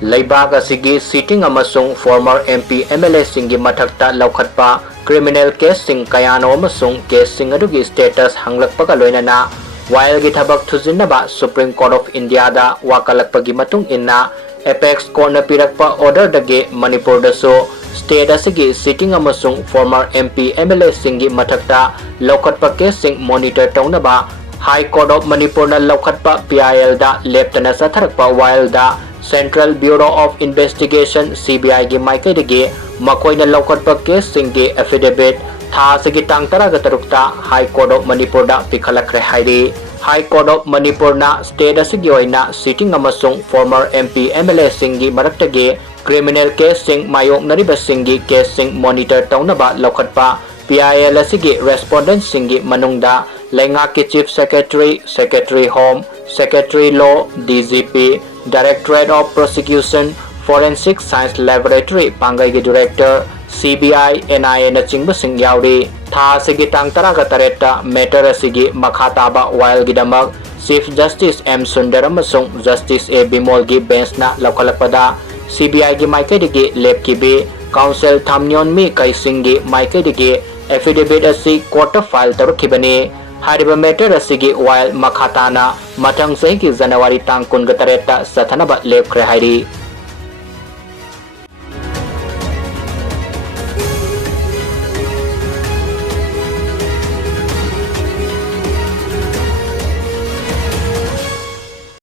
Leibak asigi sitting amasung former MP MLA singgi mathakta laukhatpa criminal case sing kayano amasung case sing adugi status hanglakpaga loinana while gi thabak thujinaba Supreme Court of India da wakalakpagi matung inna Apex Court na pirakpa order dage Manipur da so state asigi sitting amasung former MP MLA singgi mathakta laukhatpa case sing monitor tawnaba High Court of Manipur na laukhatpa PIL da leptana sa tharakpa while da Central Bureau of Investigation CBI gi maikay dagi makoy na laukhatpa case singgi affidavit tha sigi tang taraga tarukta High Court of Manipur da pikhalakre haidi High Court of Manipur na state asigi oina sitting amasung former MP MLA singgi maraktagi criminal case sing MAYOKNARIBA singgi case sing monitor tawnaba laukhatpa PIL asigi respondent singgi manungda Lengaki Chief Secretary, Secretary Home, Secretary Law, DGP, Directorate of Prosecution, Forensic Science Laboratory, Pangai Director, CBI, NIA na chingba sing yauri. Tha sigi tang taraga tareta matter asigi makhataba while gidamak Chief Justice M Sundaram amasung Justice A Bimol gi bench na laukalakpada CBI gi maikay digi lep kibi Council Thamnyon mi kay singi maikay digi affidavit asi court file tarukibani. Hariba matter asigi while makhatana mathang sahi ki January tang 13 sathanaba lepkhre hairi